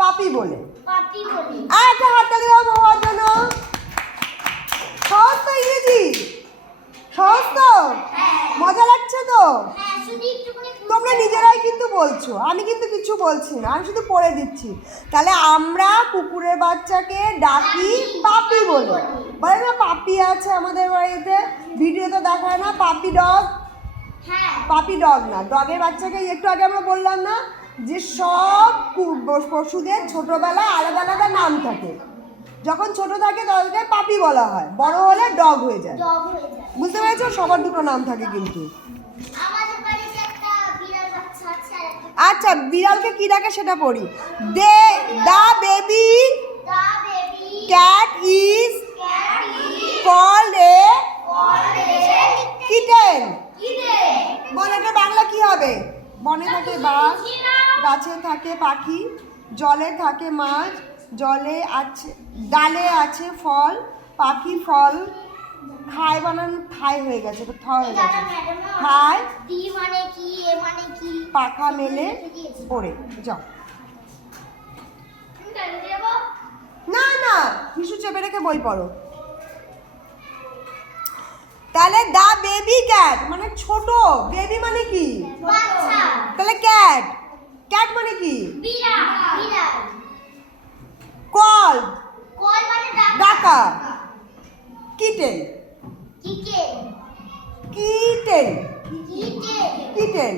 পাপি বলে। একটা হাততালি দাও বাবার জন্য। সহজ তো ইংরেজি, সহজ তো, মজা লাগছে তো? তোমরা নিজেরাই কিন্তু বলছো, আমি কিন্তু কিছু বলছি না, আমি শুধু পড়ে দিচ্ছি। তাহলে আমরা কুকুরের বাচ্চাকে ডাকি পাপি বলে। বলে না পাপি আছে আমাদের বাড়িতে, ভিডিওতে দেখায় না পাপি ডগ? পাপি ডগ না, ডগের বাচ্চাকে একটু আগে আমরা বললাম না যে সব পশুদের ছোটবেলায় আলাদা আলাদা নাম থাকে। যখন ছোট থাকে তাদেরকে পাপি বলা হয়, বড় হলে ডগ হয়ে যায়। বুঝতে পেরেছো? সবার দুটো নাম থাকে কিন্তু। আচ্ছা, বিড়ালকে কি ডাকে সেটা পড়ি। The the baby cat is called a kitten. বনেটা বাংলা কি হবে? বনে থাকে বাঘ, গাছে থাকে পাখি, জলে থাকে মাছ, জলে আছে ডালে আছে ফল, পাখি ফল খায়, বানান থাই হয়ে গেছে, থ হয়ে গেছে, খায় পাখা মেলে পড়ে যাও। না না, শিশু চেপে রেখে বই পড়ো। তাহলে দা বেবি ক্যাট মানে ছোট, বেবি মানে কি? তাহলে ক্যাট, ক্যাট মানে কি? কল ডাকা, kitten kitten kitten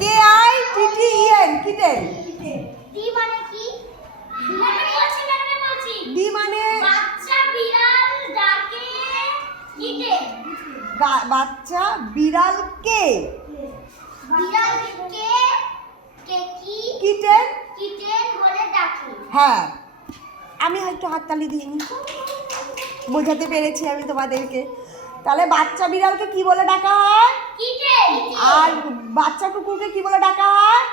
KITTEN kitten. ডি মানে বাচ্চা বিড়ালকে কিটেন হ্যাঁ। আমি হয়তো হাততালি দিইনি, বোঝাতে পেরেছি আমি তোমাদেরকে। তাহলে বাচ্চা বিড়ালকে কি বলে ডাকা হয়? আর বাচ্চা কুকুরকে কি বলে ডাকা হয়?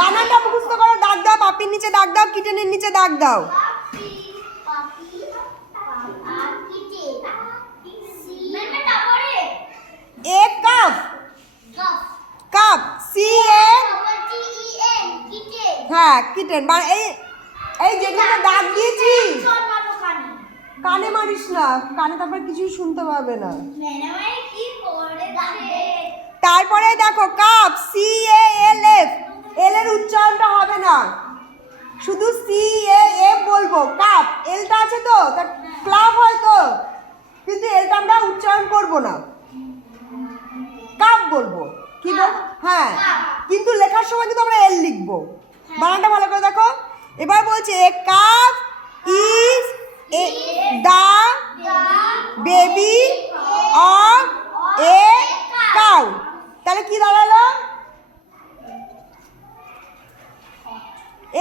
বানানটা মুখস্থ করো, দাগ দাও, পাপির নিচে দাগ দাও, কিটেনের নিচে দাগ দাও। এ কাপ, কাপ CA হ্যাঁ কিটেন। এই যেগুলো দাগ দিয়েছি কানে মারিস না, কানে তারপর কিছুই শুনতে পাবে না। তারপরে দেখো কাপ CALF, এল এর উচ্চারণটা হবে না, শুধু CAF বলবো। কাপ এলটা আছে তো, তা ক্লাব হয় তো, কিন্তু এলটা আমরা উচ্চারণ করবো না, কাপ বলবো। কি বলবো? হ্যাঁ, কিন্তু লেখার সময় কিন্তু আমরা এল লিখবো। বানানটা ভালো করে দেখো। এবার বলছে a calf is the baby of a cow. তাহলে কি দাঁড়ালো?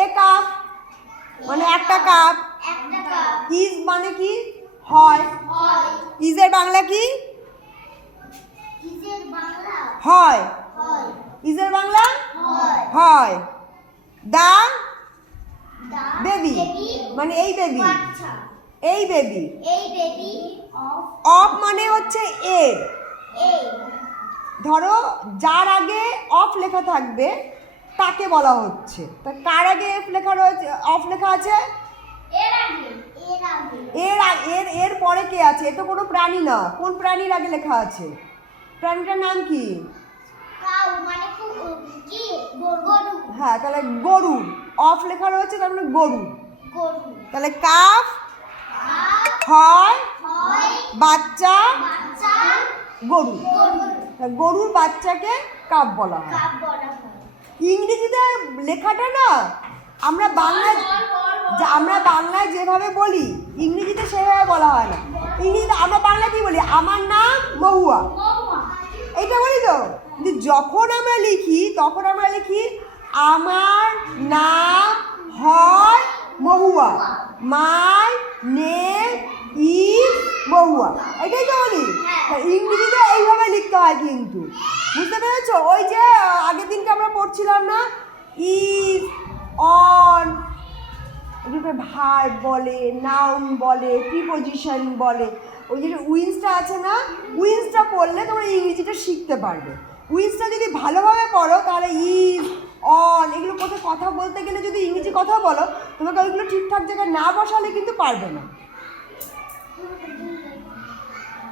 এ কাপ মানে একটা কাপ, ইজ মানে কি? হয়। ইজের বাংলা কি? হয়। ইজের বাংলা হয়। দা বেবি মানে এই বেবি, এই বেবি। অফ মানে হচ্ছে এর। ধরো যার আগে অফ লেখা থাকবে তাকে বলা হচ্ছে। তা কার আগে এফ লেখা রয়েছে, অফ লেখা আছে? এর পরে কে আছে? এ তো কোনো প্রাণী না, কোন প্রাণীর আগে লেখা আছে? প্রাণীটার নাম কি? হ্যাঁ, তাহলে গরু, অফ লেখা রয়েছে তার মানে গরু। তাহলে কাফ হয় বাচ্চা গরু, গরুর বাচ্চাকে কাপ বলা হয়। ইংরেজিতে লেখাটা না আমরা বাংলায় যেভাবে বলি ইংরেজিতে সেভাবে বলা হয় না। ইংরেজিতে আমরা বাংলায় কি বলি? আমার নাম মহুয়া, এইটা বলি তো। কিন্তু যখন আমরা লিখি তখন আমরা লিখি আমার নাম হয় মহুয়া, মাই নেম ইজ মহুয়া, এটাই তো বলি। ইংরেজিতে এইভাবে লিখতে হয় কিন্তু, বুঝতে পেরেছো? ওই যে আগের দিনকে আমরা পড়ছিলাম না, ইজ অন, এগুলোকে ভার্ব বলে, নাউন বলে, প্রিপোজিশন বলে। ওই যে উইন্সটা আছে না, উইন্সটা পড়লে তোমরা ইংরেজিটা শিখতে পারবে। উইন্সটা যদি ভালোভাবে পড়ো তাহলে ইজ, কোথাও কথা বলতে গেলে যদি ইংরেজি কথা বলো, তোমাকে ওইগুলো ঠিকঠাক জায়গায় না বসালে কিন্তু পারবে না।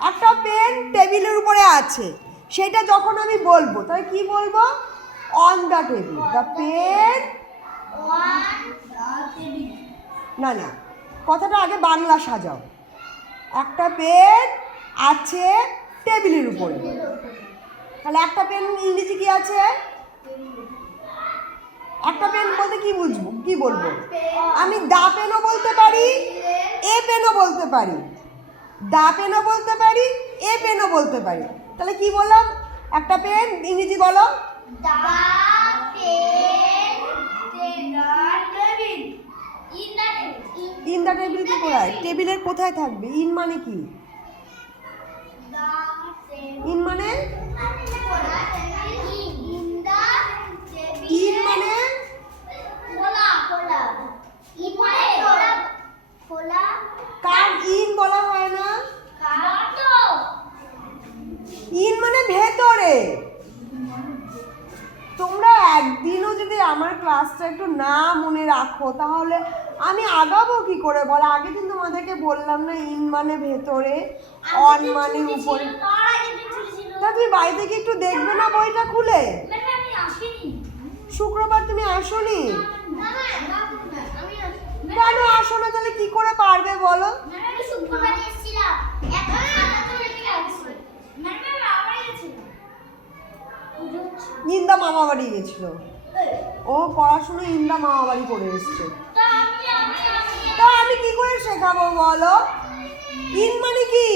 একটা পেন টেবিলের উপরে আছে, সেটা যখন আমি বলবো তাহলে কি বলবো? On the table. The pen, না না, কথাটা আগে বাংলা সাজাও। একটা পেন আছে টেবিলের উপরে, তাহলে একটা পেন ইংরেজি কি আছে? একটা পেন বলতে কি বুঝবো, কি বলবো? আমি দা পেনও বলতে পারি, এ পেনও বলতে পারি, দা পেনও বলতে পারি, এ পেনও বলতে পারি। তাহলে কি বললাম? একটা পেন ইংরেজি বলো। ইন দা টেবিল কি কোথায়? টেবিলের কোথায় থাকবে? ইন মানে কি? ইন মানে ইন মানে কার ইন বলা হয় না? ইন মানে ভেতরে। তোমরা একদিনও যদি আমার ক্লাসটা একটু না মনে রাখো তাহলে আমি আগাবো কি করে বলো? আগে দিন তোমাদেরকে বললাম না, ইন মানে ভেতরে, অন মানে উপরে। তা তুমি বাড়ি থেকে একটু দেখবে না বইটা খুলে? শুক্রবার তুমি আসোনি কেন? আসো না তাহলে কি করে পারবে বলো? ইন্দা মামা বাড়ি গেছিল, ও পড়াশুনো ইন্দা মামা বাড়ি করে এসছে। তা আমি কি করে শেখাবো বলো? ইন মানে কি?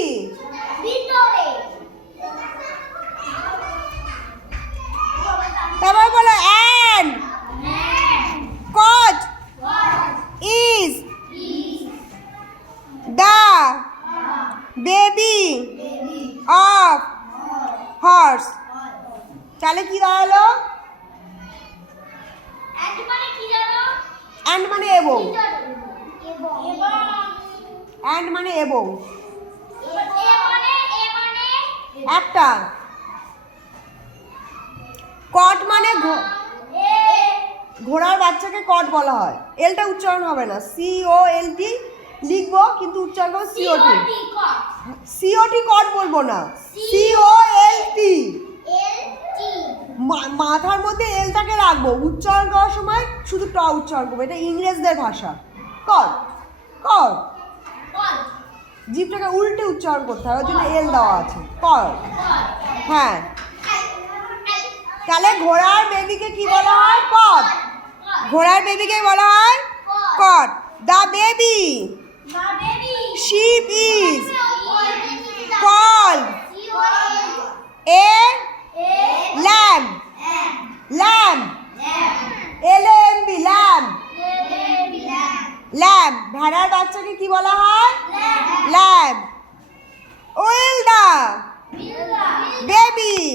তারপর বলো and caught is the baby of horse. তাহলে কি দাঁড়ালো? অ্যান্ড মানে এবং, অ্যান্ড মানে এবং। একটা কট মানে ঘোড়ার বাচ্চাকে কট বলা হয়। এলটা উচ্চারণ হবে না, COLT লিখবো কিন্তু উচ্চারণ করবো COT। COT কট বলবো না, COLT। মাথার মধ্যে এলটাকে রাখবো, উচ্চারণ করার সময় শুধু ট উচ্চারণ করবো। এটা ইংরেজদের ভাষা। কট, কট, জিভটাকে উল্টে উচ্চারণ করতে হয়, ওর জন্য এল দেওয়া আছে, কট। হ্যাঁ, তাহলে ঘোড়ার বেবিকে কি বলা হয়? কট। ঘোড়ার বেবিকে বলা হয় colt. The baby sheep is called a lamb. Lamb, LAMB, lamb. Lamb, ভেড়ার বাচ্চাকে কি বলা হয়? ল্যাম্ব। Will the baby